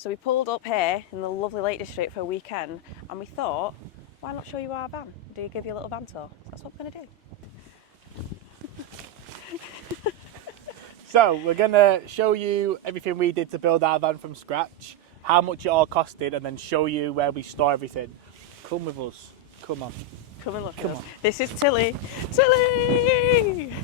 So we pulled up here in the lovely Lake District for a weekend, and we thought, why not show you our van? Do you give you a little van tour? So that's what we're going to do. So we're going to show you everything we did to build our van from scratch, how much it all costed, and then show you where we store everything. Come with us. Come on. Come and look Come at us. on. This is Tilly. Tilly!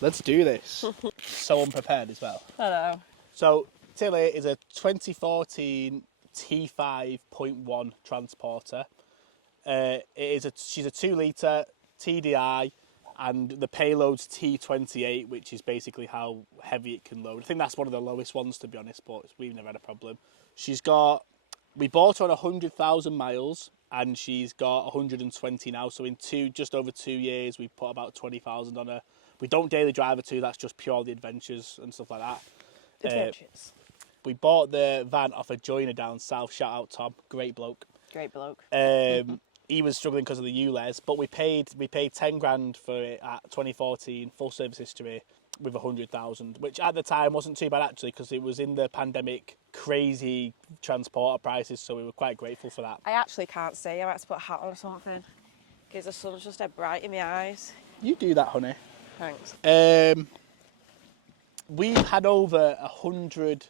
Let's do this. So unprepared as well. I know. So Tilly is a 2014 T5.1 transporter. She's a 2 litre TDI, and the payload's T28, which is basically how heavy it can load. I think that's one of the lowest ones, to be honest, but we've never had a problem. We bought her on 100,000 miles, and she's got 120 now. So in just over 2 years, we put about 20,000 on her. We don't daily drive her too, that's just purely adventures and stuff like that. Adventures. We bought the van off a joiner down south, shout out Tom, great bloke. Great bloke. He was struggling because of the ULEZ, but we paid 10 grand for it at 2014, full service history with 100,000, which at the time wasn't too bad actually, because it was in the pandemic, crazy transporter prices, so we were quite grateful for that. I actually can't see. I had to put a hat on or something, because the sun's just dead bright in my eyes. You do that, honey. Thanks. We've had over 100,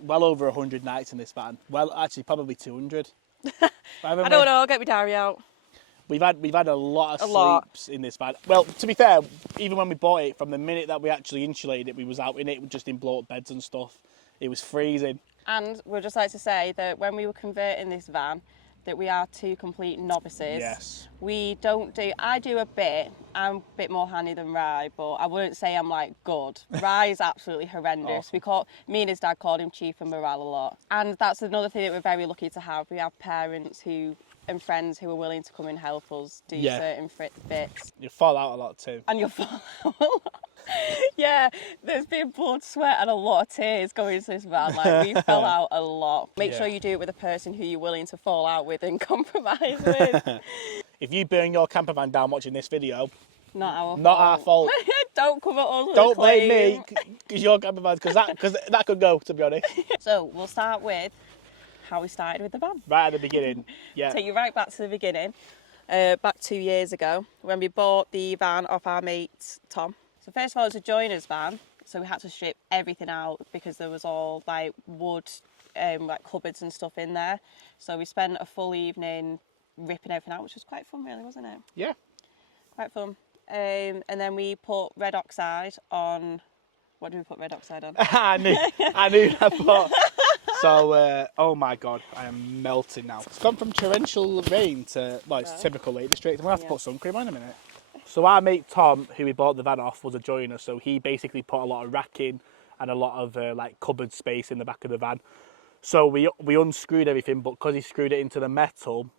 well over 100 nights in this van. Well, actually, probably 200. I don't know. I'll get my diary out. We've had a lot of sleeps in this van. Well, to be fair, even when we bought it, from the minute that we actually insulated it, we was out in it just in blow-up beds and stuff. It was freezing. And we'd just like to say that when we were converting this van, that we are two complete novices. Yes. I do a bit. I'm a bit more handy than Rye, but I wouldn't say I'm like good. Rye is absolutely horrendous. Me and his dad called him Chief and Morale a lot. And that's another thing that we're very lucky to have. We have parents and friends who are willing to come and help us do certain bits. You fall out a lot too. And you'll fall out a lot. Yeah, there's been blood, sweat and a lot of tears going into this van. Like, we fell out a lot. Make sure you do it with a person who you're willing to fall out with and compromise with. If you burn your camper van down watching this video, not our fault. Don't come at us. Don't blame me, because your camper van, because that could go, to be honest. So we'll start with how we started with the van. Right at the beginning, yeah. Take you right back to the beginning, back 2 years ago, when we bought the van off our mate Tom. So first of all, it was a joiner's van, so we had to strip everything out because there was all like wood, like cupboards and stuff in there. So we spent a full evening ripping everything out, which was quite fun, really, wasn't it? Yeah. Quite fun. And then we put red oxide on. What did we put red oxide on? I knew that part. So, oh my God, I am melting now. It's gone from torrential rain to, well, it's typical Lake District. I'm going to have to put sun cream on in a minute. So our mate Tom, who we bought the van off, was a joiner, so he basically put a lot of racking and a lot of like cupboard space in the back of the van. So we unscrewed everything, but because he screwed it into the metal,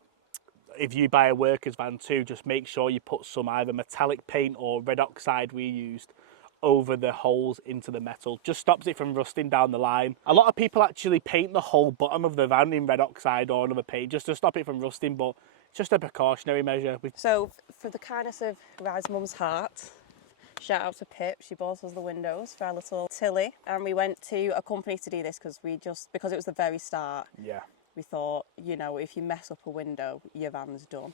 if you buy a worker's van too, just make sure you put some either metallic paint or red oxide we used over the holes into the metal. Just stops it from rusting down the line. A lot of people actually paint the whole bottom of the van in red oxide or another paint just to stop it from rusting, but just a precautionary measure. So for the kindness of Rye's mum's heart, shout out to Pip, she bought us the windows for our little Tilly, and we went to a company to do this because it was the very start. Yeah. We thought, you know, if you mess up a window, your van's done.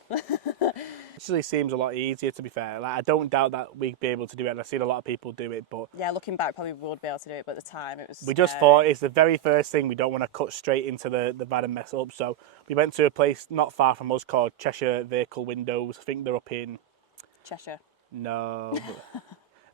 actually seems a lot easier, to be fair. Like, I don't doubt that we'd be able to do it, and I've seen a lot of people do it, but Yeah, looking back, probably would be able to do it, but at the time it was we just thought it's the very first thing. We don't want to cut straight into the van and mess up. So we went to a place not far from us called Cheshire Vehicle Windows. I think they're up in... Cheshire. No, but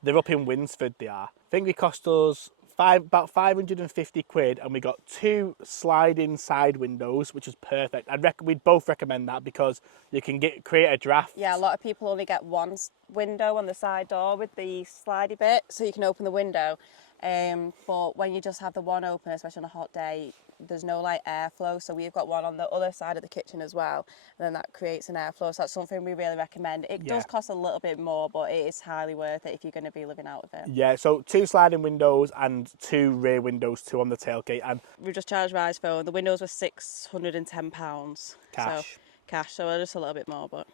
they're up in Winsford, they are. I think they cost us about 550 quid, and we got 2 sliding side windows, which is perfect. We'd both recommend that because you can create a draft. Yeah, a lot of people only get one window on the side door with the slidey bit, so you can open the window. But when you just have the one open, especially on a hot day, there's no like airflow. So we've got one on the other side of the kitchen as well, and then that creates an airflow. So that's something we really recommend. It does cost a little bit more, but it is highly worth it if you're going to be living out of it. Yeah, so 2 sliding windows and 2 rear windows, 2 on the tailgate. And we just charged Rise phone. The windows were £610 cash. So cash, so just a little bit more, but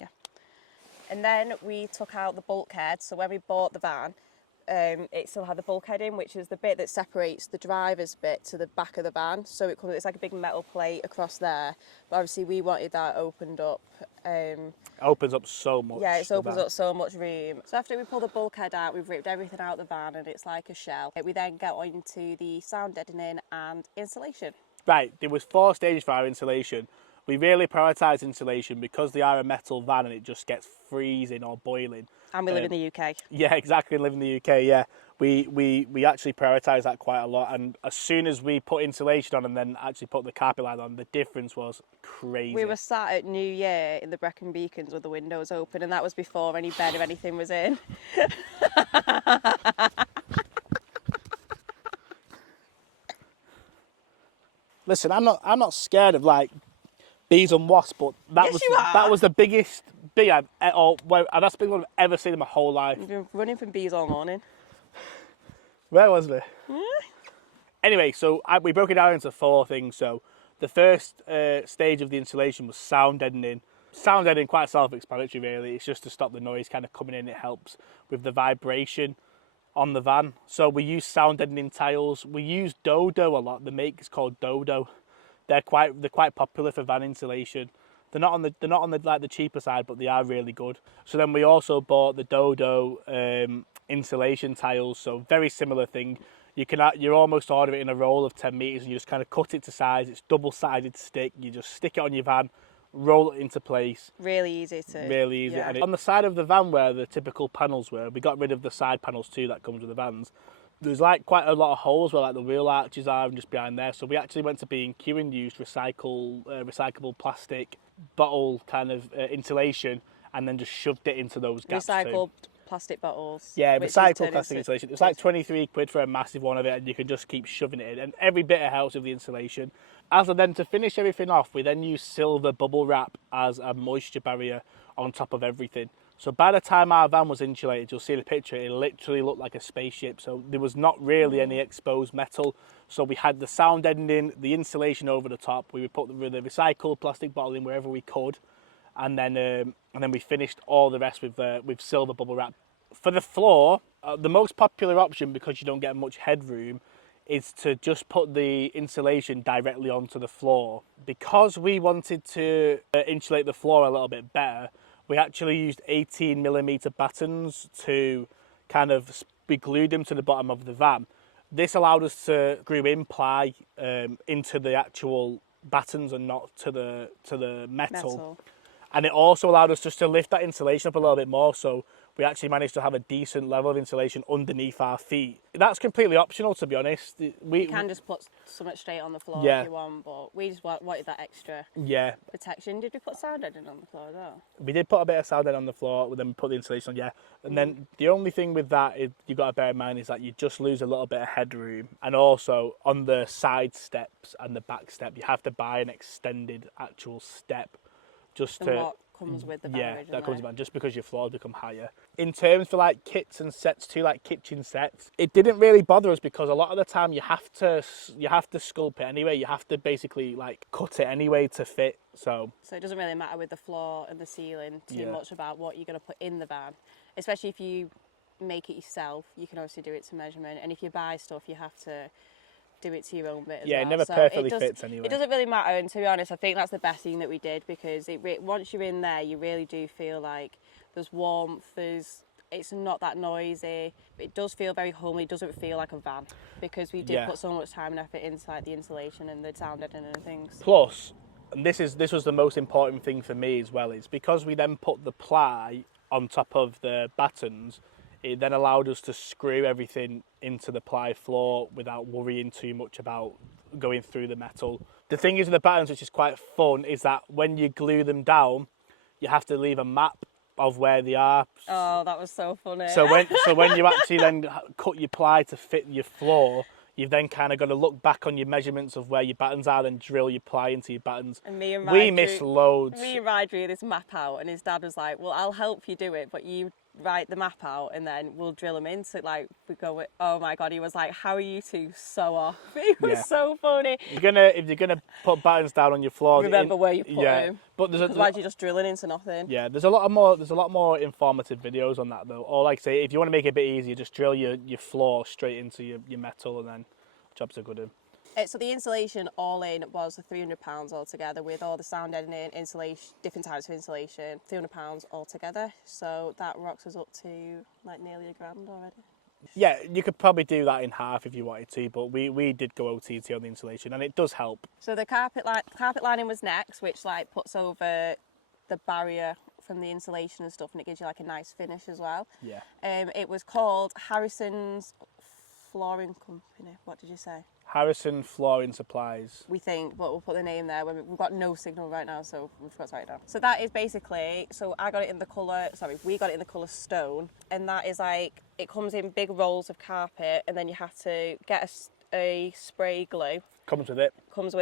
yeah. And then we took out the bulkhead. So when we bought the van, it still had the bulkhead in, which is the bit that separates the driver's bit to the back of the van. So it's like a big metal plate across there. But obviously we wanted that opened up. It opens up so much. Yeah, it opens up so much room. So after we pull the bulkhead out, we've ripped everything out of the van and it's like a shell. We then get on to the sound deadening and insulation. Right, there was 4 stages for our insulation. We really prioritise insulation because they are a metal van and it just gets freezing or boiling. And we live in the UK. Yeah, exactly, live in the UK, yeah. We actually prioritise that quite a lot, and as soon as we put insulation on and then actually put the carpet line on, the difference was crazy. We were sat at New Year in the Brecon Beacons with the windows open, and that was before any bed or anything was in. Listen, I'm not scared of like bees and wasps, but that was the biggest bee that's the biggest one I've ever seen in my whole life. We've been running from bees all morning. Where was we? Anyway, so we broke it down into 4 things. So the first stage of the insulation was sound deadening. Sound deadening, quite self-explanatory really. It's just to stop the noise kind of coming in. It helps with the vibration on the van. So we use sound deadening tiles. We use Dodo a lot. The make is called Dodo. They're quite popular for van insulation. They're not on the like the cheaper side, but they are really good. So then we also bought the Dodo insulation tiles. So very similar thing. You almost order it in a roll of 10 meters, and you just kind of cut it to size. It's double-sided stick. You just stick it on your van, roll it into place. Really easy to. Really easy. Yeah. And on the side of the van where the typical panels were, we got rid of the side panels too that comes with the vans. There's like quite a lot of holes where like the wheel arches are and just behind there. So we actually went to B&Q and used recyclable plastic bottle kind of insulation, and then just shoved it into those gaps. Recycled plastic bottles. Yeah, recycled plastic insulation. It's like 23 quid for a massive one of it, and you can just keep shoving it in. And every bit helps with the insulation. To finish everything off, we then use silver bubble wrap as a moisture barrier on top of everything. So by the time our van was insulated, you'll see the picture, it literally looked like a spaceship. So there was not really any exposed metal. So we had the sound deadening, the insulation over the top. We would put the recycled plastic bottle in wherever we could. And then we finished all the rest with silver bubble wrap. For the floor, the most popular option, because you don't get much headroom, is to just put the insulation directly onto the floor. Because we wanted to insulate the floor a little bit better, we actually used 18mm battens to kind of we glued them to the bottom of the van. This allowed us to screw in ply into the actual battens and not to the metal. And it also allowed us just to lift that insulation up a little bit more, so we actually managed to have a decent level of insulation underneath our feet. That's completely optional, to be honest. You can just put something straight on the floor if you want, but we just wanted that extra protection. Did we put sound deadening on the floor as well? We did put a bit of sound deadening on the floor, then we put the insulation on, And then the only thing with that you've got to bear in mind is that you just lose a little bit of headroom. And also on the side steps and the back step, you have to buy an extended actual step just to... What comes with the van originally. That comes with just because your floors become higher. In terms for like kits and sets too, like kitchen sets, it didn't really bother us because a lot of the time you have to sculpt it anyway. You have to basically like cut it anyway to fit. So it doesn't really matter with the floor and the ceiling too much about what you're going to put in the van, especially if you make it yourself. You can obviously do it to measurement, and if you buy stuff, you have to do it to your own bit as Yeah, well. it never perfectly fits anyway. It doesn't really matter, and to be honest, I think that's the best thing that we did, because once you're in there, you really do feel like there's warmth, it's not that noisy. It does feel very homely. It doesn't feel like a van, because we did put so much time and effort into like the insulation and the sound editing and things. Plus, and this was the most important thing for me as well, is because we then put the ply on top of the battens, it then allowed us to screw everything into the ply floor without worrying too much about going through the metal. The thing is with the battens, which is quite fun, is that when you glue them down, you have to leave a map of where they are. Oh, that was so funny. So when you actually then cut your ply to fit your floor, you've then kind of got to look back on your measurements of where your battens are, then drill your ply into your battens. And we missed loads. Me and Ryan drew this map out, and his dad was like, well, I'll help you do it, but you write the map out and then we'll drill them in. So like we go with, oh my god, he was like, how are you two so off? It was so funny. If you're gonna put battens down on your floor, remember where you put them. But otherwise you're just drilling into nothing. Yeah, there's a lot more informative videos on that though. Or like I say, if you want to make it a bit easier, just drill your floor straight into your metal, and then jobs are good. So the insulation all in was £300 altogether, with all the sound editing, insulation, different types of insulation, £300 altogether. So that rocks us up to like nearly £1,000 already. Yeah, you could probably do that in half if you wanted to, but we did go OTT on the insulation, and it does help. So the carpet lining was next, which like puts over the barrier from the insulation and stuff, and it gives you like a nice finish as well. Yeah. It was called Harrison's Flooring Company. What did you say? Harrison Flooring Supplies. We think, but we'll put the name there. We've got no signal right now, so we've got to write it down. So that is basically, we got it in the colour stone, and that is like, it comes in big rolls of carpet, and then you have to get a spray glue. Comes with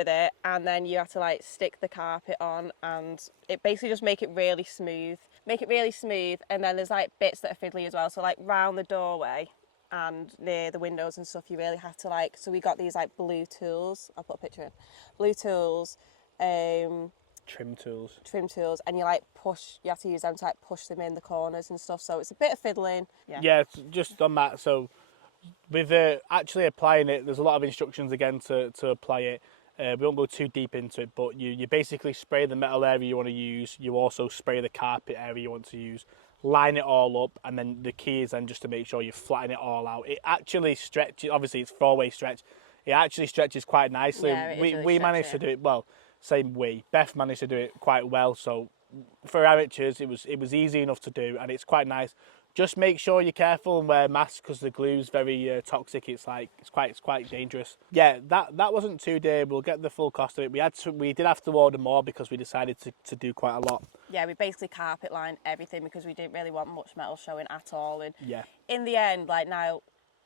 it, and then you have to like stick the carpet on, and it basically just make it really smooth, and then there's like bits that are fiddly as well, so like round the doorway and near the windows and stuff, you really have to like, so we got these like blue tools, I'll put a picture in, blue tools, trim tools, and you have to use them to like push them in the corners and stuff, so it's a bit of fiddling. Yeah, just on that, so with actually applying it, there's a lot of instructions again to apply it. We won't go too deep into it, but you basically spray the metal area you want to use, you also spray the carpet area you want to use, line it all up, and then the key is then just to make sure you flatten it all out. It actually stretches, obviously it's 4-way stretch, it actually stretches quite nicely. Yeah, we managed to do it, well, Beth managed to do it quite well, so for amateurs it was easy enough to do, and it's quite nice. Just make sure you're careful and wear masks, because the glue's very toxic. It's quite dangerous. Yeah, that wasn't too dear. We'll get the full cost of it. We did have to order more because we decided to do quite a lot. Yeah, we basically carpet lined everything because we didn't really want much metal showing at all. And yeah, in the end, like now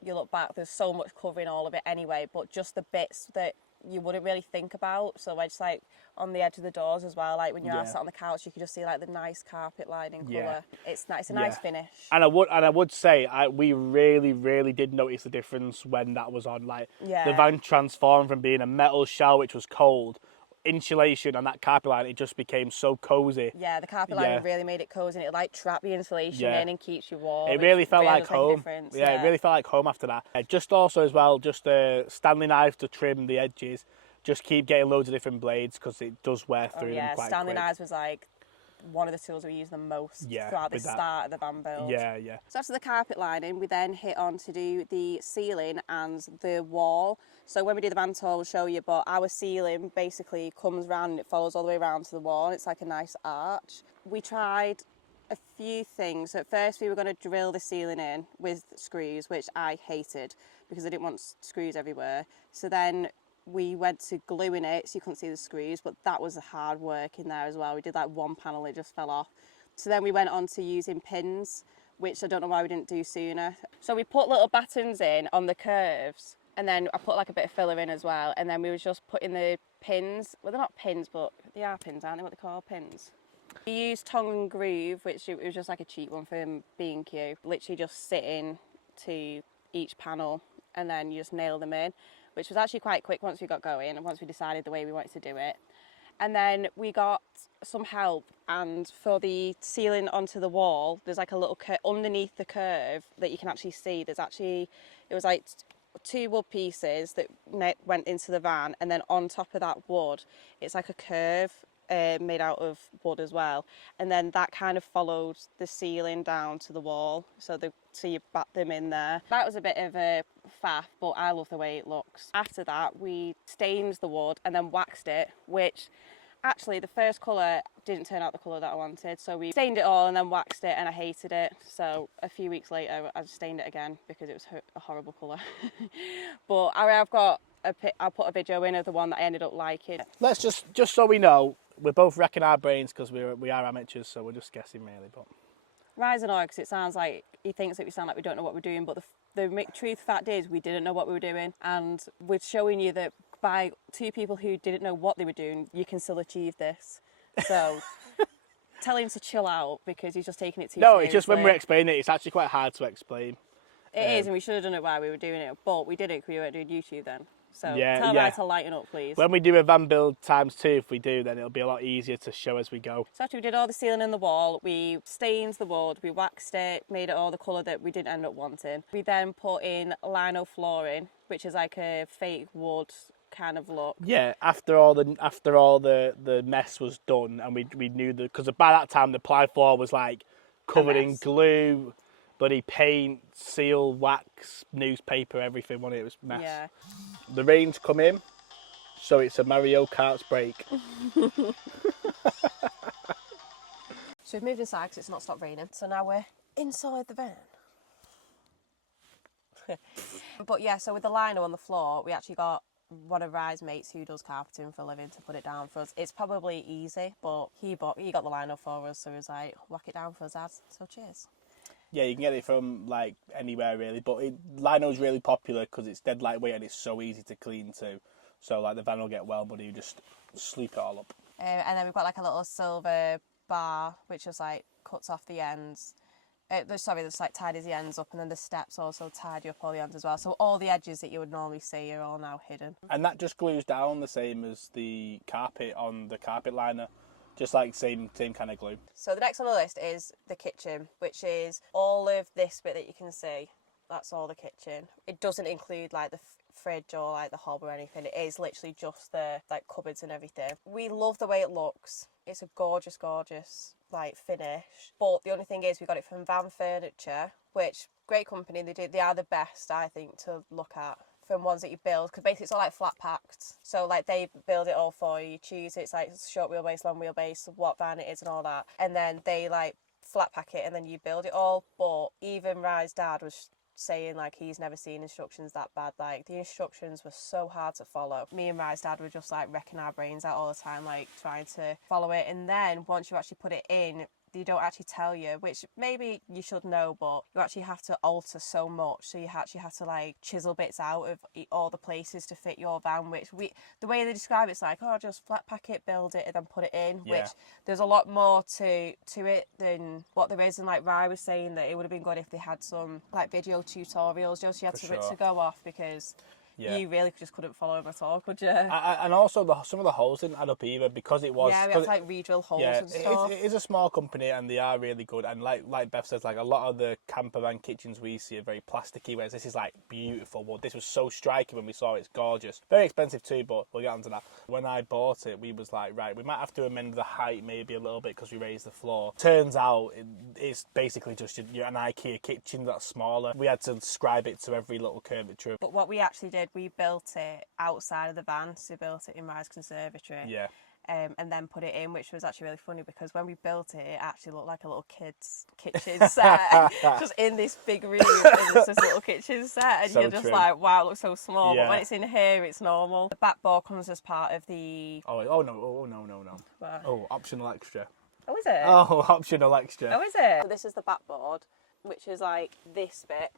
you look back, there's so much covering all of it anyway. But just the bits that you wouldn't really think about. So I just like on the edge of the doors as well, like when you're sat on the couch, you can just see like the nice carpet lining colour. It's nice, a nice finish. And I would say we really did notice the difference when that was on. Like the van transformed from being a metal shell which was cold, insulation and that carpet line, it just became so cosy. Yeah, the carpet line really made it cosy, and it like trapped the insulation in and keeps you warm. It really felt like home. It really felt like home after that. Just also as well, just a Stanley knife to trim the edges. Just keep getting loads of different blades because it does wear through them quite Stanley quick. knives was like one of the tools we used the most throughout the start of the van build. Yeah. So after the carpet lining, we then hit on to do the ceiling and the wall. So when we do the van tour, we'll show you, but our ceiling basically comes round and it follows all the way around to the wall. It's like a nice arch. We tried a few things. At first we were going to drill the ceiling in with screws, which I hated because I didn't want screws everywhere. So then we went to gluing it so you couldn't see the screws, but that was hard work in there as well. We did like one panel, it just fell off. So then we went on to using pins, which I don't know why we didn't do sooner. So we put little battens in on the curves, and then I put like a bit of filler in as well, and then we were just putting the pins, well they're not pins, but they are pins, aren't they, what they call pins? We used tongue and groove, which it was just like a cheap one from B&Q, literally just sitting to each panel, and then you just nail them in, which was actually quite quick once we got going and once we decided the way we wanted to do it. And then we got some help, and for the ceiling onto the wall, there's like a little underneath the curve that you can actually see. There's actually, it was like 2 wood pieces that went into the van, and then on top of that wood, it's like a curve made out of wood as well, and then that kind of followed the ceiling down to the wall, so you bat them in there. That was a bit of a faff, but I love the way it looks. After that, we stained the wood and then waxed it, which actually the first colour didn't turn out the colour that I wanted, so we stained it all and then waxed it, and I hated it. So a few weeks later I stained it again because it was a horrible colour. But I'll put a video in of the one that I ended up liking. Let's just so we know, we're both wrecking our brains because we are amateurs, so we're just guessing really. But Rye's annoyed because it sounds like he thinks that we sound like we don't know what we're doing, but the truth fact is we didn't know what we were doing, and we're showing you that by 2 people who didn't know what they were doing, you can still achieve this. So tell him to chill out because he's just taking it too seriously. No, it's just when we're explaining it, it's actually quite hard to explain. It is, and we should have done it while we were doing it, but we didn't because we weren't doing YouTube then. So Yeah, tell yeah. Rye to lighten up, please. When we do a van build ×2, if we do, then it'll be a lot easier to show as we go. So after we did all the ceiling and the wall, we stained the wood, we waxed it, made it all the colour that we didn't end up wanting. We then put in lino flooring, which is like a fake wood kind of look. Yeah, after all the mess was done, and we knew because by that time the ply floor was like covered in glue, bloody paint, seal, wax, newspaper, everything. It was a mess. Yeah. The rain's come in, so it's a Mario Kart's break. So we've moved inside because it's not stopped raining. So now we're inside the van. But yeah, so with the lino on the floor, we actually got one of Rye's mates who does carpeting for a living to put it down for us. It's probably easy, but he got the lino for us, so he was like, whack it down for us, Dad. So cheers. Yeah, you can get it from like anywhere really, but lino's really popular because it's dead lightweight and it's so easy to clean too. So like the van will get well, but you just sleep it all up. And then we've got like a little silver bar which just like cuts off the ends. Just like tidies the ends up, and then the steps also tidy up all the ends as well. So all the edges that you would normally see are all now hidden. And that just glues down the same as the carpet on the carpet liner. Just like same kind of glue. So the next on the list is the kitchen, which is all of this bit that you can see. That's all the kitchen. It doesn't include like the fridge or like the hob or anything. It is literally just the like cupboards and everything. We love the way it looks. It's a gorgeous like finish. But the only thing is we got it from Van Furniture, which great company. They are the best, I think, to look at. From ones that you build, because basically it's all like flat packed, so like they build it all for you, choose it's like short wheelbase, long wheelbase, what van it is and all that, and then they like flat pack it and then you build it all. But even Rye's dad was saying like he's never seen instructions that bad. Like the instructions were so hard to follow. Me and Rye's dad were just like wrecking our brains out all the time, like trying to follow it. And then once you actually put it in, they don't actually tell you, which maybe you should know, but you actually have to alter so much. So you actually have to like chisel bits out of all the places to fit your van, which the way they describe it's like, oh, just flat pack it, build it, and then put it in, Yeah. which there's a lot more to it than what there is. And like Rye was saying that it would have been good if they had some like video tutorials, just you had to go off, because you really just couldn't follow them at all, could you? And also some of the holes didn't add up either, because it was... Yeah, we had to like re-drill holes and stuff. It is a small company and they are really good. And like Beth says, like a lot of the campervan kitchens we see are very plasticky, whereas this is like beautiful wood. This was so striking when we saw it. It's gorgeous. Very expensive too, but we'll get onto that. When I bought it, we was like, right, we might have to amend the height maybe a little bit because we raised the floor. Turns out it's basically just an IKEA kitchen that's smaller. We had to describe it to every little curvature. But what we actually did, we built it outside of the van, so we built it in Rye's conservatory. Yeah. And then put it in, which was actually really funny because when we built it, it actually looked like a little kid's kitchen set, just in this big room, and just this little kitchen set, and So you're just true. like, wow, it looks so small. Yeah. But when it's in here, it's normal. The backboard comes as part of the. Oh no. What? Oh, optional extra. Oh, is it? Oh, optional extra. Oh, is it? So this is the backboard, which is like this bit,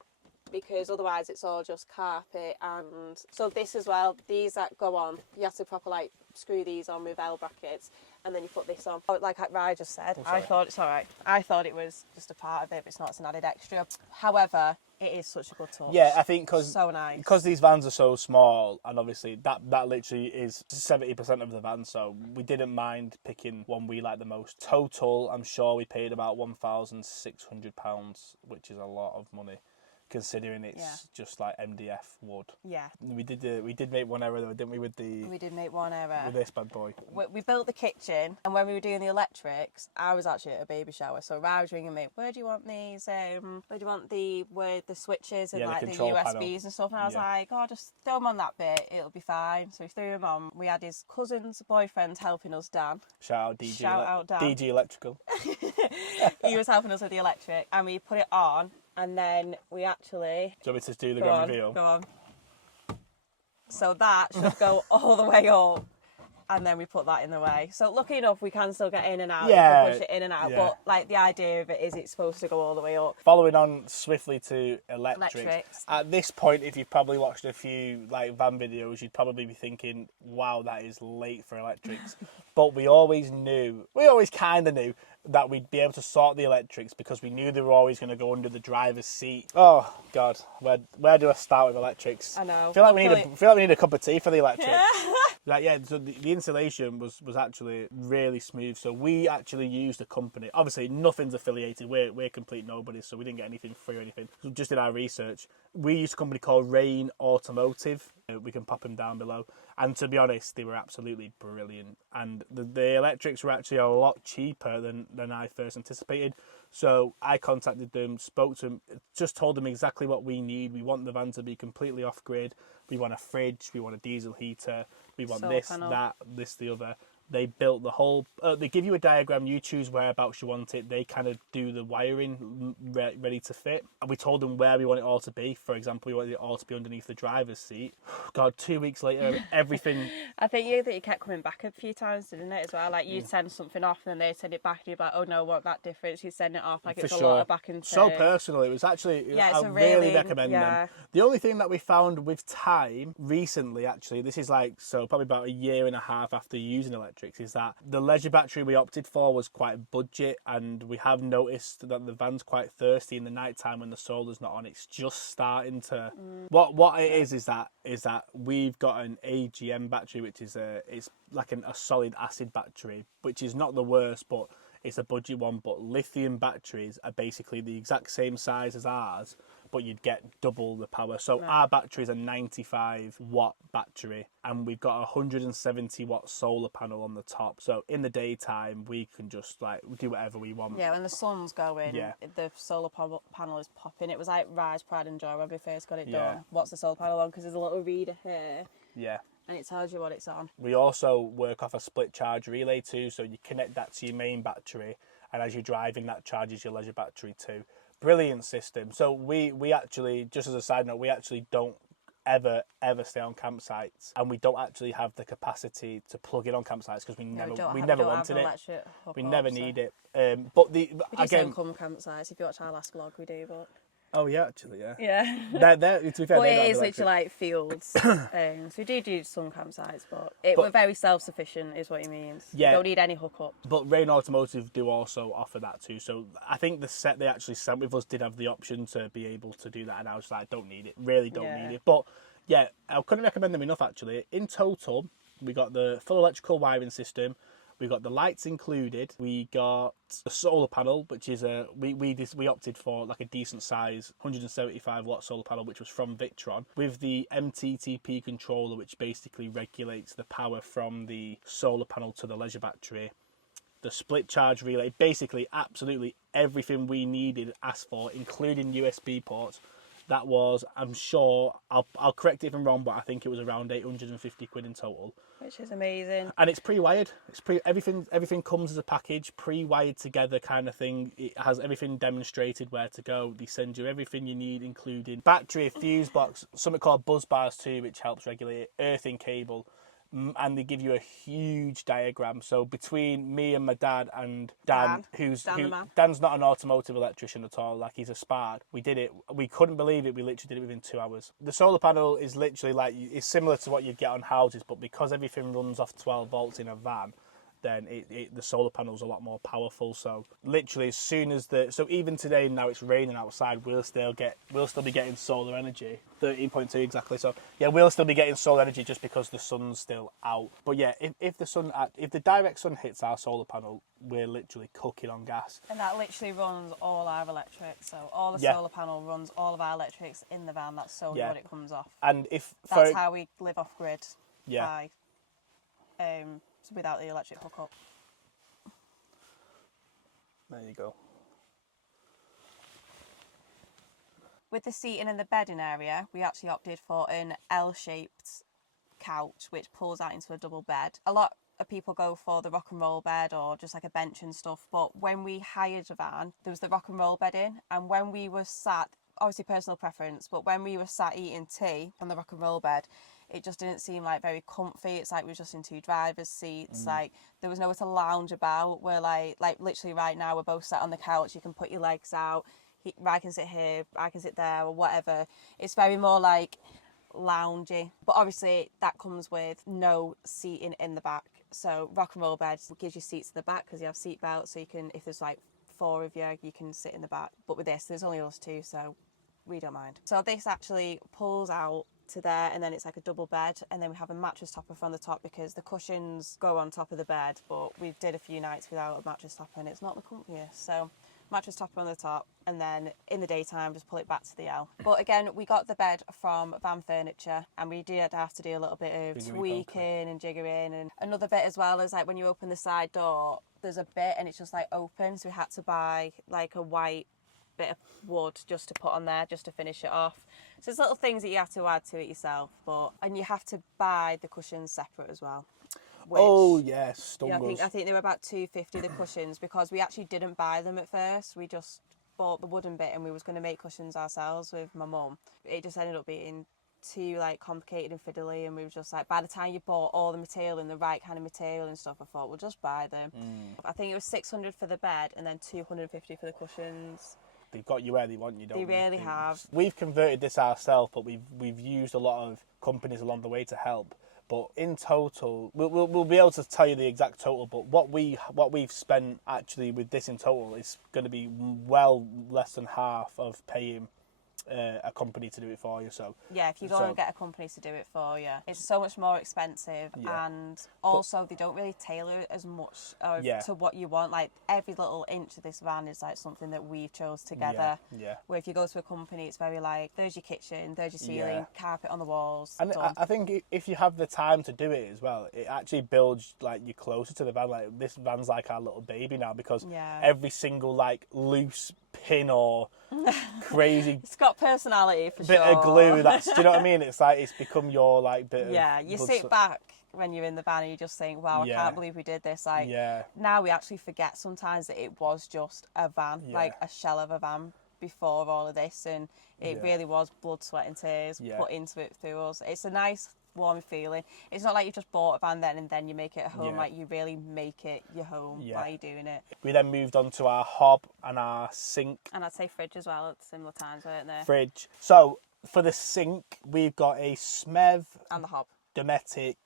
because otherwise it's all just carpet. And so this as well, these that go on, you have to proper like screw these on with L brackets, and then you put this on. Like Rye just said, I thought it's alright. I thought it was just a part of it, but it's not. It's an added extra. However, it is such a good touch. Yeah, I think so nice. Because these vans are so small, and obviously that literally is 70% of the van, so we didn't mind picking one we like the most. Total, I'm sure we paid about £1,600, which is a lot of money. considering it's just like MDF wood. Yeah. We did make one error though, didn't we? We did make one error. With this bad boy. We built the kitchen, and when we were doing the electrics, I was actually at a baby shower, so Rai was ringing me, where do you want these, where do you want the switches and like the USBs panel. And stuff, and I was like, oh, just throw them on that bit, it'll be fine. So we threw them on. We had his cousin's boyfriend helping us, Dan. Shout out DG. Shout out Dan. DG Electrical. He was helping us with the electric, and we put it on, and then we actually... Do you want me to do the grand reveal? Go on. So that should go all the way up, and then we put that in the way. So lucky enough, we can still get in and out. Yeah, We can push it in and out. But like the idea of it is it's supposed to go all the way up. Following on swiftly to electrics. At this point, if you've probably watched a few like van videos, you'd probably be thinking, wow, that is late for electrics. But we always kind of knew that we'd be able to sort the electrics because we knew they were always going to go under the driver's seat. Oh God, where do I start with electrics? I know. I feel like we need a cup of tea for the electrics. Like, yeah, so the insulation was actually really smooth. So we actually used a company. Obviously, nothing's affiliated. We're complete nobodies, so we didn't get anything free or anything. So just in our research, we used a company called Rain Automotive. We can pop them down below. And to be honest, they were absolutely brilliant. And the electrics were actually a lot cheaper than I first anticipated. So I contacted them, spoke to them, just told them exactly what we need. We want the van to be completely off-grid. We want a fridge. We want a diesel heater. We want Solar panel. that, this, the other. They built the whole... they give you a diagram. You choose whereabouts you want it. They kind of do the wiring ready to fit. And we told them where we want it all to be. For example, we wanted it all to be underneath the driver's seat. God, 2 weeks later, everything... I think that you kept coming back a few times, didn't it, as well? Like, you'd send something off and then they'd send it back and you'd be like, oh, no, I want that difference. You'd send it off. Like, it's a lot of back and So personal. It was actually... I really recommend them. The only thing that we found with time recently, actually, this is like, so probably about a year and a half after using electrics, is that the leisure battery we opted for was quite budget, and we have noticed that the van's quite thirsty in the night time when the solar's not on. It's just starting to... What it is that we've got an AGM battery, which is it's like a solid acid battery, which is not the worst, but it's a budget one. But lithium batteries are basically the exact same size as ours, but you'd get double the power. So our battery is a 95 watt battery, and we've got a 170 watt solar panel on the top. So in the daytime, we can just like do whatever we want. Yeah, when the sun's going, the solar panel is popping. It was like Rise, Pride and Joy when we first got it done. What's the solar panel on? Because there's a little reader here. Yeah. And it tells you what it's on. We also work off a split charge relay too, so you connect that to your main battery, and as you're driving, that charges your leisure battery too. Brilliant system. So we actually, just as a side note, we actually don't ever stay on campsites, and we don't actually have the capacity to plug in on campsites because we never wanted it. We never need it. But we do again, come campsites. If you watch our last vlog, we do. But oh yeah, actually, yeah. Yeah. To be fair, but it is literally like fields. So we do some campsites, but we're very self-sufficient, is what he means. Yeah. You don't need any hookup. But Rain Automotive do also offer that too. So I think the set they actually sent with us did have the option to be able to do that, and I was like, don't need it. Really don't need it. But yeah, I couldn't recommend them enough actually. In total, we got the full electrical wiring system. We got the lights included. We got a solar panel, which is we opted for like a decent size 175 watt solar panel, which was from Victron, with the MTTP controller, which basically regulates the power from the solar panel to the leisure battery. The split charge relay, basically absolutely everything we needed, asked for, including USB ports. That was, I'm sure, I'll correct it if I'm wrong, but I think it was around 850 quid in total. Which is amazing. And it's pre-wired. Everything comes as a package, pre-wired together kind of thing. It has everything demonstrated where to go. They send you everything you need, including battery, fuse box, something called buzz bars too, which helps regulate it, earthing cable. And they give you a huge diagram. So between me and my dad and Dan, Dan's not an automotive electrician at all, like he's a spark. We did it. We couldn't believe it. We literally did it within 2 hours. The solar panel is literally like, it's similar to what you'd get on houses, but because everything runs off 12 volts in a van, then the solar panel's a lot more powerful. So literally as soon as so even today now it's raining outside, we'll still be getting solar energy. 13.2 exactly. So yeah, we'll still be getting solar energy just because the sun's still out. But yeah, if the direct sun hits our solar panel, we're literally cooking on gas. And that literally runs all our electrics. So all the solar panel runs all of our electrics in the van. That's solely what it comes off. And that's how we live off grid. Yeah. Without the electric hookup. There you go. With the seating and the bedding area, we actually opted for an L-shaped couch, which pulls out into a double bed. A lot of people go for the rock and roll bed or just like a bench and stuff, but when we hired a van, there was the rock and roll bed in, and when we were sat, obviously personal preference, but when we were sat eating tea on the rock and roll bed, it just didn't seem like very comfy. It's like we were just in two driver's seats. Like there was nowhere to lounge about. We're like literally right now we're both sat on the couch. You can put your legs out. I can sit here, I can sit there, or whatever. It's very more like loungy. But obviously that comes with no seating in the back. So rock and roll beds gives you seats in the back because you have seat belts. So you can, if there's like 4 of you, you can sit in the back. But with this, there's only us 2, so we don't mind. So this actually pulls out to there, and then it's like a double bed, and then we have a mattress topper from the top because the cushions go on top of the bed, but we did a few nights without a mattress topper and it's not the comfiest. So mattress topper on the top, and then in the daytime just pull it back to the L. But again, we got the bed from Van Furniture, and we did have to do a little bit of tweaking and jiggering, and another bit as well is like when you open the side door, there's a bit and it's just like open, so we had to buy like a white bit of wood just to put on there, just to finish it off. So there's little things that you have to add to it yourself, and you have to buy the cushions separate as well. Which, yeah, I think they were about $2.50 the cushions, because we actually didn't buy them at first. We just bought the wooden bit and we was going to make cushions ourselves with my mum. It just ended up being too like complicated and fiddly, and we were just like, by the time you bought all the material and the right kind of material and stuff, I thought we'll just buy them. I think it was $600 for the bed and then $250 for the cushions. They've got you where they want you, don't they? They really have. We've converted this ourselves, but we've used a lot of companies along the way to help. But in total, we'll be able to tell you the exact total. But what we've spent actually with this in total is going to be well less than half of paying a company to do it for you. So yeah, if you go and get a company to do it for you, it's so much more expensive, and also they don't really tailor it as much to what you want. Like every little inch of this van is like something that we've chose together. Where if you go to a company, it's very like, there's your kitchen, there's your ceiling, carpet on the walls. And I think if you have the time to do it as well, it actually builds like you closer to the van. Like this van's like our little baby now, because every single like loose pin or crazy it's got personality for bit sure. of glue, do you know what I mean? It's like it's become your like bit of you sit back when you're in the van and you just think, wow, I can't believe we did this. Like now we actually forget sometimes that it was just a van, like a shell of a van before all of this, and it really was blood, sweat and tears put into it through us. It's a nice warm feeling. It's not like you've just bought a van then and then you make it a home. Like you really make it your home while you're doing it. We then moved on to our hob and our sink, and I'd say fridge as well at similar times, weren't there? Fridge. So for the sink, we've got a Smev and the hob Dometic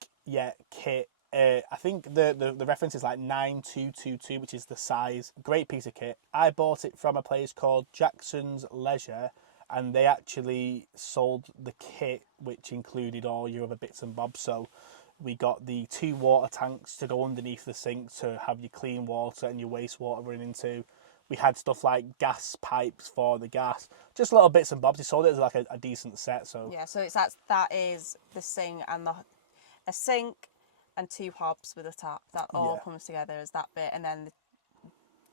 kit. I think the reference is like 9222, which is the size. Great piece of kit. I bought it from a place called Jackson's Leisure, and they actually sold the kit, which included all your other bits and bobs. So we got the 2 water tanks to go underneath the sink to have your clean water and your wastewater running into. We had stuff like gas pipes for the gas, just little bits and bobs. They sold it as like a decent set. So yeah, so that is the sink and a sink and 2 hobs with a tap. That all comes together as that bit, and then the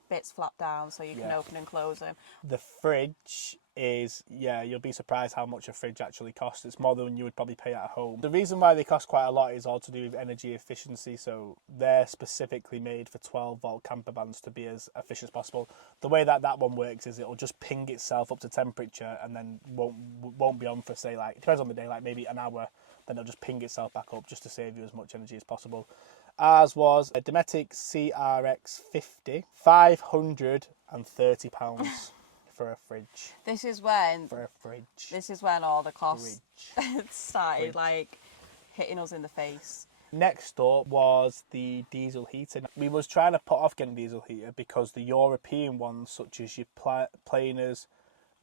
bits flap down so you can open and close them. The fridge is, you'll be surprised how much a fridge actually costs. It's more than you would probably pay at home. The reason why they cost quite a lot is all to do with energy efficiency. So they're specifically made for 12-volt camper vans to be as efficient as possible. The way that one works is it'll just ping itself up to temperature and then won't be on for, say, like, it depends on the day, like maybe an hour, then it'll just ping itself back up just to save you as much energy as possible. Ours was a Dometic CRX 50, £530 for a fridge. This is when all the costs Fridge. started like hitting us in the face. Next up was the diesel heater. We was trying to put off getting diesel heater because the European ones, such as your Planers,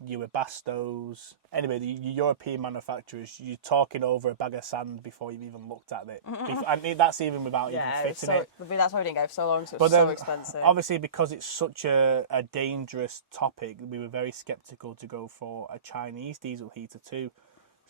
your Bastos, anyway, the European manufacturers, you're talking over a bag of sand before you've even looked at it. And that's even without even fitting it. That's why we didn't go for so long, so it But was then, so expensive. obviously, because it's such a dangerous topic, we were very sceptical to go for a Chinese diesel heater too,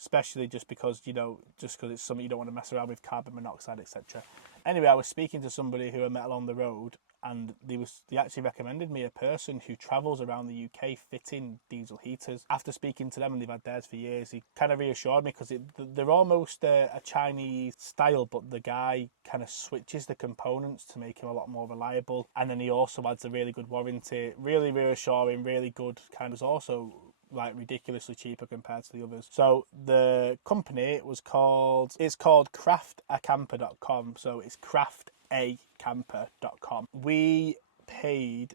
especially just because it's something you don't want to mess around with, carbon monoxide, etc. Anyway, I was speaking to somebody who I met along the road, and they actually recommended me a person who travels around the UK fitting diesel heaters. After speaking to them, and they've had theirs for years, he kind of reassured me because they're almost a Chinese style, but the guy kind of switches the components to make him a lot more reliable, and then he also adds a really good warranty, really reassuring, really good, kind of also like ridiculously cheaper compared to the others. So the company was called craftacamper.com, so it's craftacamper.com. We paid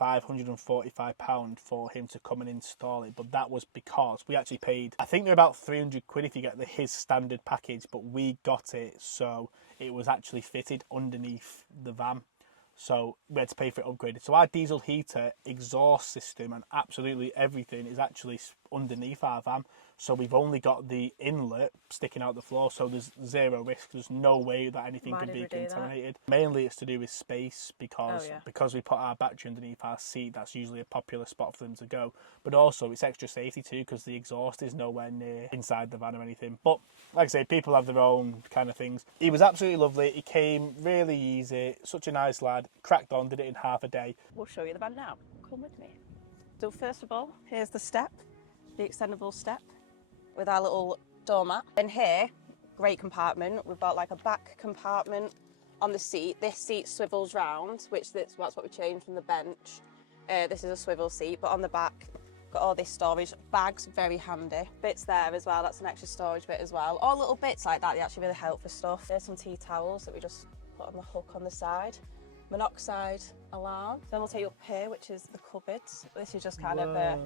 £545 for him to come and install it, but that was because we actually paid, I think they're about £300 if you get his standard package, but we got it so it was actually fitted underneath the van. So we had to pay for it upgraded. So our diesel heater, exhaust system and absolutely everything is actually underneath our van. So we've only got the inlet sticking out the floor, so there's zero risk. There's no way that anything could be contaminated. Mainly it's to do with space because we put our battery underneath our seat. That's usually a popular spot for them to go. But also it's extra safety too because the exhaust is nowhere near inside the van or anything. But like I say, people have their own kind of things. He was absolutely lovely. He came really easy. Such a nice lad. Cracked on, did it in half a day. We'll show you the van now. Come with me. So first of all, here's the step, the extendable step with our little doormat. And here, great compartment. We've got like a back compartment on the seat. This seat swivels round, that's what we changed from the bench. This is a swivel seat, but on the back, got all this storage. Bags, very handy. Bits there as well, that's an extra storage bit as well. All little bits like that, they actually really help for stuff. There's some tea towels that we just put on the hook on the side. Monoxide alarm. Then we'll take you up here, which is the cupboards. This is just kind of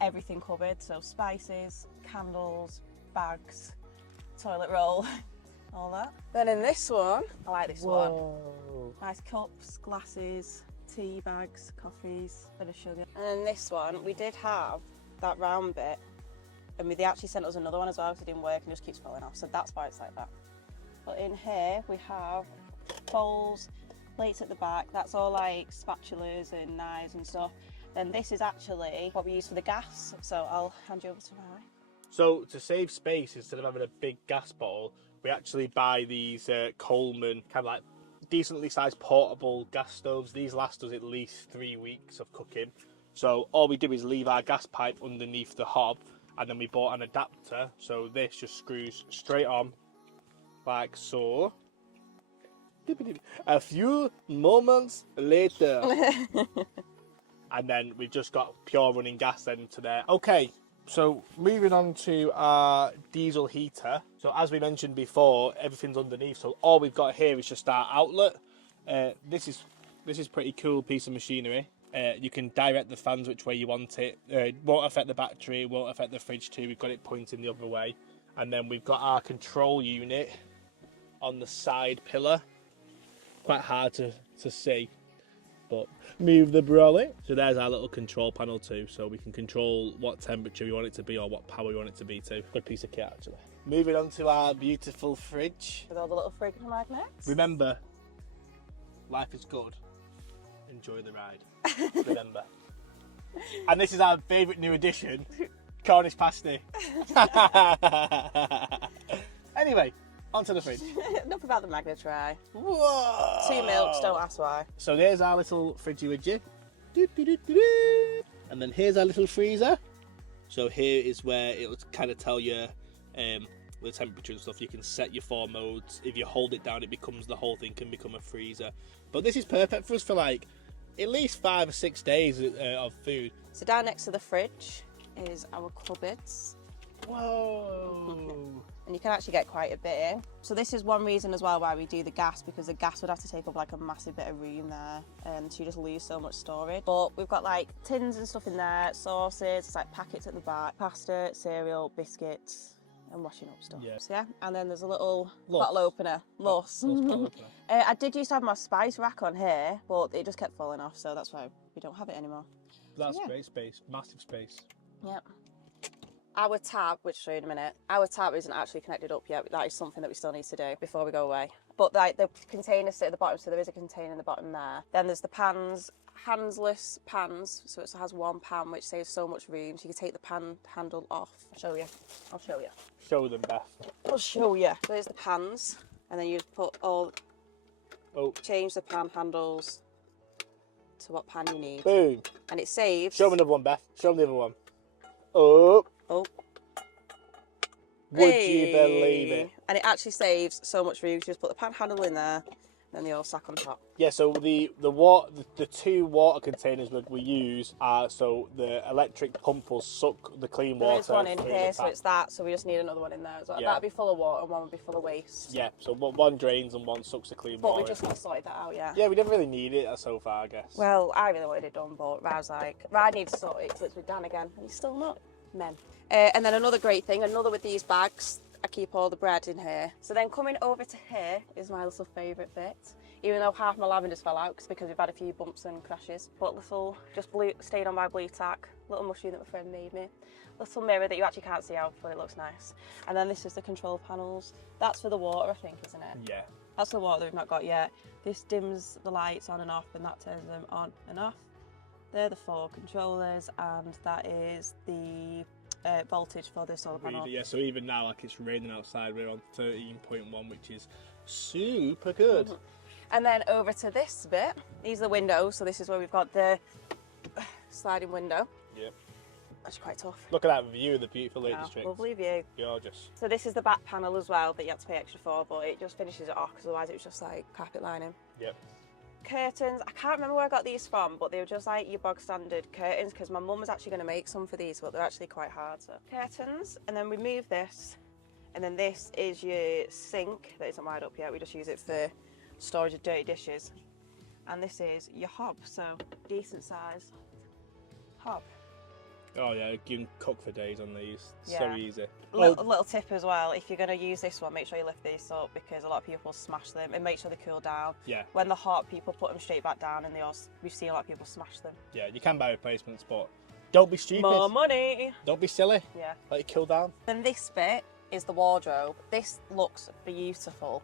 everything cupboard, so spices, candles, bags, toilet roll, all that. Then in this one, I like this one. Nice cups, glasses, tea bags, coffees, bit of sugar. And then this one, we did have that round bit, and they actually sent us another one as well because it didn't work and just keeps falling off, so that's why it's like that. But in here we have bowls, plates at the back. That's all like spatulas and knives and stuff. Then this is actually what we use for the gas, so I'll hand you over to Ryan. So to save space, instead of having a big gas bottle, we actually buy these Coleman kind of like decently sized portable gas stoves. These last us at least 3 weeks of cooking. So all we do is leave our gas pipe underneath the hob, and then we bought an adapter, so this just screws straight on like so. A few moments later. And then we've just got pure running gas then to there. Okay, so moving on to our diesel heater. So as we mentioned before, everything's underneath. So all we've got here is just our outlet. This is pretty cool piece of machinery. You can direct the fans which way you want it. It won't affect the battery, it won't affect the fridge too. We've got it pointing the other way. And then we've got our control unit on the side pillar. Quite hard to see. But move the brolly. So there's our little control panel too, so we can control what temperature we want it to be or what power we want it to be to. Good piece of kit actually. Moving on to our beautiful fridge. With all the little fridge magnets. Remember, life is good. Enjoy the ride. Remember. And this is our favourite new addition, Cornish pasty. Anyway, onto the fridge. Enough about the magnet tray. Whoa! 2 milks, don't ask why. So there's our little fridgey widget. And then here's our little freezer. So here is where it'll kind of tell you the temperature and stuff. You can set your 4 modes. If you hold it down, it becomes, the whole thing can become a freezer. But this is perfect for us for like at least 5 or 6 days of food. So down next to the fridge is our cupboards. Whoa! And you can actually get quite a bit in. So this is one reason as well why we do the gas, because the gas would have to take up like a massive bit of room there, and so you just lose so much storage. But we've got like tins and stuff in there, sauces, it's like packets at the back, pasta, cereal, biscuits, and washing up stuff. Yeah. So yeah, and then there's a little Loss. bottle opener. Loss. Bottle opener. I did used to have my spice rack on here, but it just kept falling off, so that's why we don't have it anymore. That's yeah. great space, massive space. Yep. Our tab, which I'll show you in a minute, our tab isn't actually connected up yet. That is something that we still need to do before we go away. But like the containers sit at the bottom, so there is a container in the bottom there. Then there's the pans, handless pans, so it has one pan, which saves so much room. So you can take the pan handle off. I'll show you. Show them, Beth. I'll show you. So there's the pans, and then you just put all, change the pan handles to what pan you need. Boom. And it saves. Show them another one, Beth. Show them the other one. Oh. Would you believe it? And it actually saves so much room. You just put the pan handle in there, and then the oil sack on top. Yeah, so the two water containers that we use are so the electric pump will suck the clean water. There's one in through here, the so tap. it's that. So we just need another one in there as well. Yeah. That'd be full of water, and one would be full of waste. Yeah, so one drains and one sucks the clean But water. we just not sorted that out yet. Yeah, we didn't really need it so far, I guess. Well, I really wanted it done, but Rad's like, Rad needs to sort it because it's with Dan again, and he's still not. Men. And then another great thing, another with these bags, I keep all the bread in here. So then coming over to here is my little favourite bit. Even though half my lavenders fell out because we've had a few bumps and crashes. But little, just blue, stayed on by blue tack, little mushroom that my friend made me. Little mirror that you actually can't see out, but it looks nice. And then this is the control panels. That's for the water, I think, isn't it? Yeah. That's the water that we've not got yet. This dims the lights on and off, and that turns them on and off. They're the 4 controllers, and that is the voltage for the solar panel. Yeah, so even now, like it's raining outside, we're on 13.1, which is super good. Mm-hmm. And then over to this bit, these are the windows. So this is where we've got the sliding window. Yep. That's quite tough. Look at that view of the beautiful Lake District. Lovely view. Gorgeous. So this is the back panel as well that you have to pay extra for, but it just finishes it off because otherwise it was just like carpet lining. Yep. Curtains, I can't remember where I got these from, but they were just like your bog standard curtains because my mum was actually going to make some for these, but they're actually quite hard. So curtains, and then we move this, and then this is your sink that isn't wired up yet. We just use it for storage of dirty dishes, and this is your hob, so decent size hob. Oh yeah, you can cook for days on these. Yeah. So easy. Little tip as well, if you're going to use this one, make sure you lift these up because a lot of people smash them, and make sure they cool down. Yeah. When they're hot, people put them straight back down, and we've seen a lot of people smash them. Yeah, you can buy replacements, but don't be stupid. More money. Don't be silly. Yeah. Let it cool down. Then this bit is the wardrobe. This looks beautiful,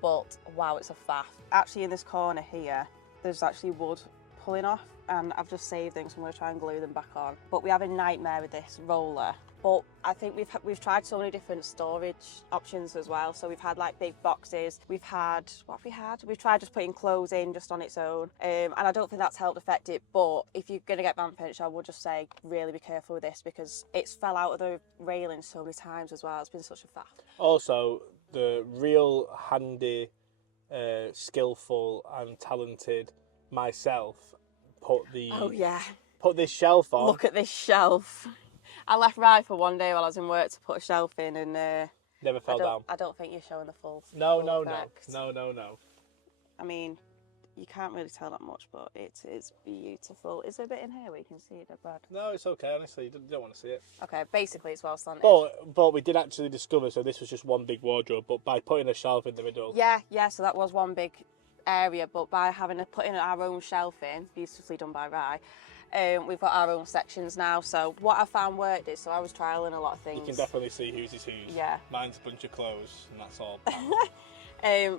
but wow, it's a faff. Actually, in this corner here, there's actually wood pulling off, and I've just saved them, so I'm going to try and glue them back on. But we have a nightmare with this roller. But I think we've tried so many different storage options as well. So we've had like big boxes. We've had, what have we had? We've tried just putting clothes in just on its own. And I don't think that's helped affect it. But if you're going to get van furniture, I would just say really be careful with this because it's fell out of the railing so many times as well. It's been such a faff. Also, the real handy, skillful and talented myself put this shelf on. Look at this shelf. I left Rye for one day while I was in work to put a shelf in, and never fell down. I don't think you're showing the full. No. effect. No. I mean, you can't really tell that much, but it is beautiful. Is there a bit in here where you can see it, Brad? No, it's okay. Honestly, you don't want to see it. Okay, basically it's well slanted. But we did actually discover. So this was just one big wardrobe, but by putting a shelf in the middle. Yeah. So that was one big area, but by putting our own shelf in, beautifully done by Rye. We've got our own sections now, so what I found worked is, so I was trialling a lot of things. You can definitely see whose is whose. Yeah. Mine's a bunch of clothes, and that's all.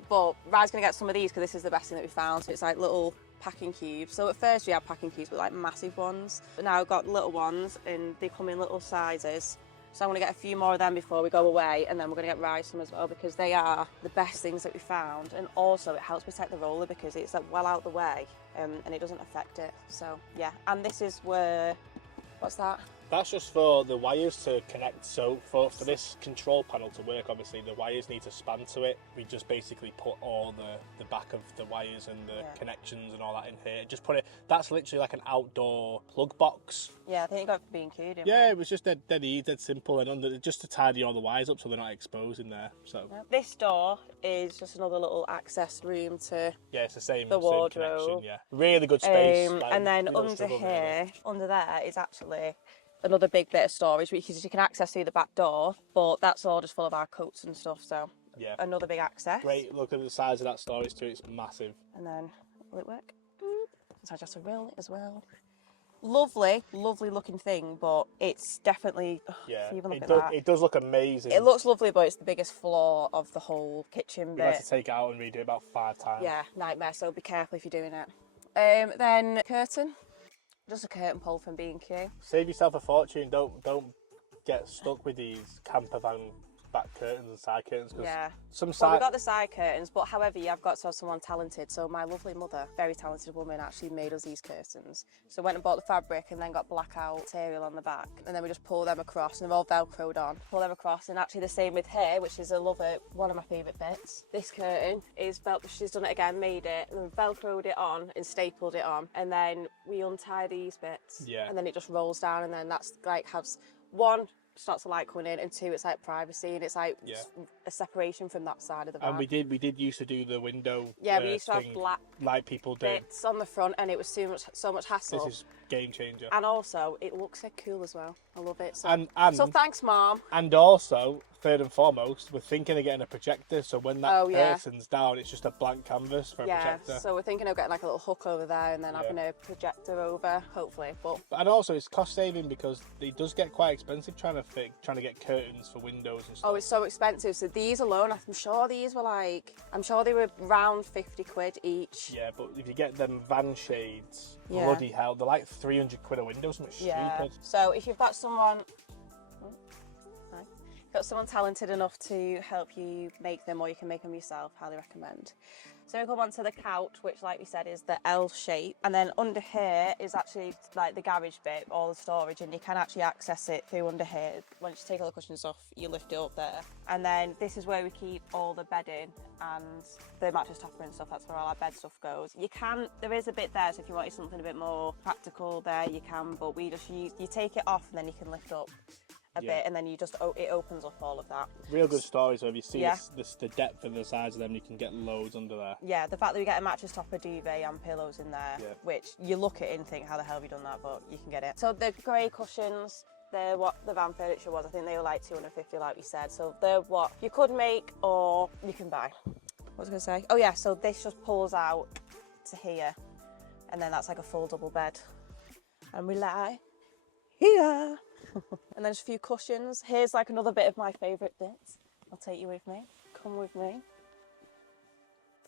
But Rye's going to get some of these because this is the best thing that we found. So it's like little packing cubes. So at first we had packing cubes with like massive ones, but now we've got little ones and they come in little sizes. So I'm going to get a few more of them before we go away, and then we're going to get Rye some as well because they are the best things that we found, and also it helps protect the roller because it's like well out the way and it doesn't affect it. So yeah, and this is where, what's that? That's just for the wires to connect. So for this control panel to work, obviously the wires need to span to it. We just basically put all the back of the wires and the connections and all that in here. Just put it. That's literally like an outdoor plug box. Yeah, I think you got it for B&Q, didn't Yeah, it was just dead easy, dead simple, and just to tidy all the wires up so they're not exposed in there. So this door is just another little access room to it's the same wardrobe. connection. Yeah, really good space. And then under here, under there is actually another big bit of storage because you can access through the back door, but that's all just full of our coats and stuff, so Yeah. another big access. Great, look at the size of that storage too, it's massive. And then, will it work? So I just have to roll it as well. Lovely, lovely looking thing, but it's definitely, Yeah, if you even look it, at does, that. it does look amazing. It looks lovely, but it's the biggest flaw of the whole kitchen We've bit. had to take it out and redo it about 5 times. Yeah, nightmare, so be careful if you're doing it. Then curtain, just a curtain pole from B&Q. Save yourself a fortune, don't get stuck with these campervan back curtains and side curtains. Yeah. Some Well, side... we've got the side curtains, but however, you have got to have someone talented. So my lovely mother, very talented woman, actually made us these curtains. So went and bought the fabric and then got blackout material on the back. And then we just pull them across and they're all Velcroed on. Pull them across, and actually the same with here, which is one of my favourite bits. This curtain is she's done it again, made it, and then Velcroed it on and stapled it on. And then we untie these bits. Yeah. And then it just rolls down, and then that's like has one, starts to light coming in, and two, it's like privacy, and it's like a separation from that side of the van. And we did used to do the window. Yeah, we used to thing have black like people do. bits on the front, and it was so much hassle. This is game changer. And also, it looks so cool as well. I love it. So, And so thanks, Mom. And also, third and foremost, we're thinking of getting a projector, so when that curtain's down, it's just a blank canvas for a projector. So we're thinking of getting like a little hook over there and then having a projector over, hopefully. But and also, it's cost saving because it does get quite expensive trying to get curtains for windows and stuff. oh, it's so expensive. So these alone, I'm sure they were around 50 quid each. Yeah, but if you get them van shades, Yeah. bloody hell, they're like 300 quid a window, something stupid. So if you've got someone talented enough to help you make them, or you can make them yourself, highly recommend. So we come on to the couch, which like we said is the L shape, and then under here is actually like the garage bit, all the storage, and you can actually access it through under here. Once you take all the cushions off, you lift it up there, and then this is where we keep all the bedding and the mattress topper and stuff. That's where all our bed stuff goes. There is a bit there, so if you wanted something a bit more practical there, you can, but we just you take it off and then you can lift up a bit, and then it opens up all of that. Real good story. So if you see the depth and the size of them, you can get loads under there. Yeah, the fact that we get a mattress topper, duvet and pillows in there, which you look at it and think, how the hell have you done that? But you can get it. So the grey cushions, they're what the van furniture was. I think they were like 250, like we said. So they're what you could make or you can buy. What was I going to say? Oh yeah, so this just pulls out to here, and then that's like a full double bed. And we lie here. And then just a few cushions. Here's like another bit of my favourite bits. I'll take you with me. Come with me.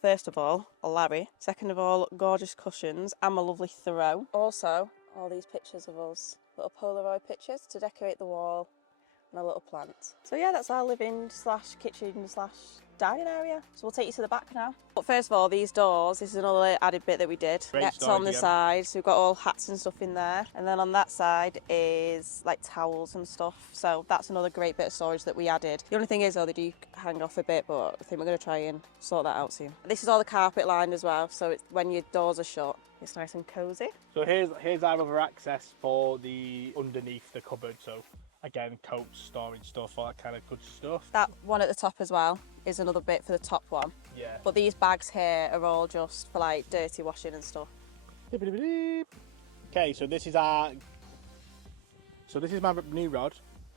First of all, a Larry. Second of all, gorgeous cushions and my lovely throw. Also, all these pictures of us. Little Polaroid pictures to decorate the wall and a little plant. So yeah, that's our living / kitchen / dining area. So we'll take you to the back now. But first of all, these doors, this is another added bit that we did. Nets on the side, so we've got all hats and stuff in there. And then on that side is like towels and stuff. So that's another great bit of storage that we added. The only thing is though, they do hang off a bit, but I think we're going to try and sort that out soon. This is all the carpet lined as well, so when your doors are shut, it's nice and cosy. So here's our other access for the underneath the cupboard. So again, coats, storage stuff, all that kind of good stuff. That one at the top as well is another bit for the top one. Yeah. But these bags here are all just for like dirty washing and stuff. Okay, so this is my new rod.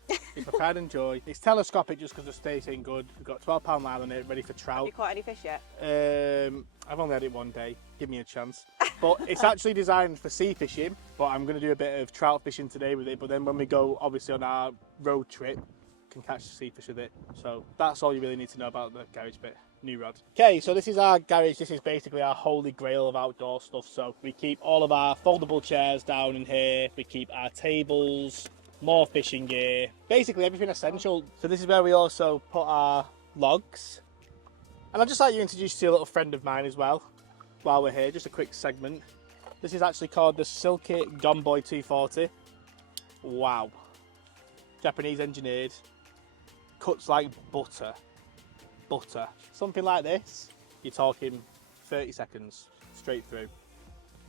It's my pride and joy. It's telescopic just because the stays in good. We've got 12-pound line on it, ready for trout. Have you caught any fish yet? I've only had it one day. Give me a chance. But it's actually designed for sea fishing. But I'm going to do a bit of trout fishing today with it. But then when we go, obviously, on our road trip, can catch sea fish with it. So that's all you really need to know about the garage bit. New rod. Okay, so this is our garage. This is basically our holy grail of outdoor stuff. So we keep all of our foldable chairs down in here. We keep our tables, more fishing gear, basically everything essential. So this is where we also put our logs. And I'd just like to introduce you to a little friend of mine as well while we're here, just a quick segment. This is actually called the Silky Gomboy 240. Wow. Japanese engineered. Cuts like butter. Butter. Something like this, you're talking 30 seconds straight through.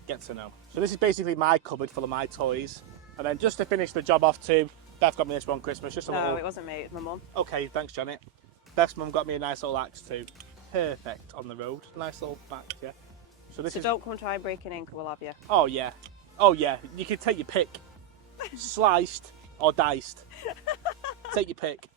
Get to know. So this is basically my cupboard full of my toys. And then just to finish the job off too, Beth got me this one Christmas. Just a little... No, it wasn't me, it was my mum. Okay, thanks Janet. Beth's mum got me a nice little axe too. Perfect on the road. Nice little back, yeah. So this is... don't come try and break it in, because we'll have you. Oh yeah. Oh yeah, you can take your pick. Sliced, or diced. Take your pick.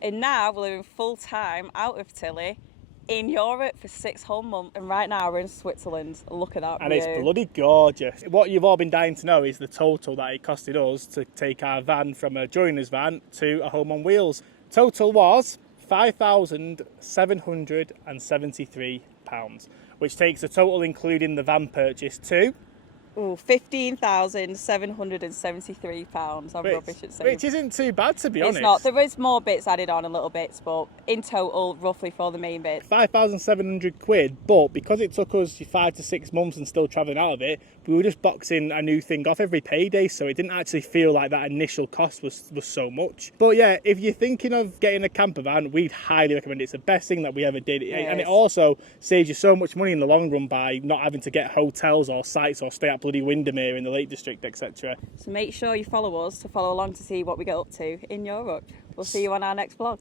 And now we're living full time out of Tilly in Europe for 6 whole months. And right now we're in Switzerland. Look at that And view. it's bloody gorgeous. What you've all been dying to know is the total that it costed us to take our van from a joiner's van to a home on wheels. Total was £5,773, which takes the total including the van purchase to... Ooh, £15,773. I'm rubbish at saying. Which isn't too bad, to be honest. It's not. There is more bits added on, a little bits, but in total, roughly for the main bit. £5,700, but because it took us 5 to 6 months and still travelling out of it, we were just boxing a new thing off every payday, so it didn't actually feel like that initial cost was so much. But yeah, if you're thinking of getting a camper van, we'd highly recommend it. It's the best thing that we ever did. And it also saves you so much money in the long run by not having to get hotels or sites or stay at bloody Windermere in the Lake District, etc. So make sure you follow us to follow along to see what we get up to in Europe. We'll see you on our next vlog.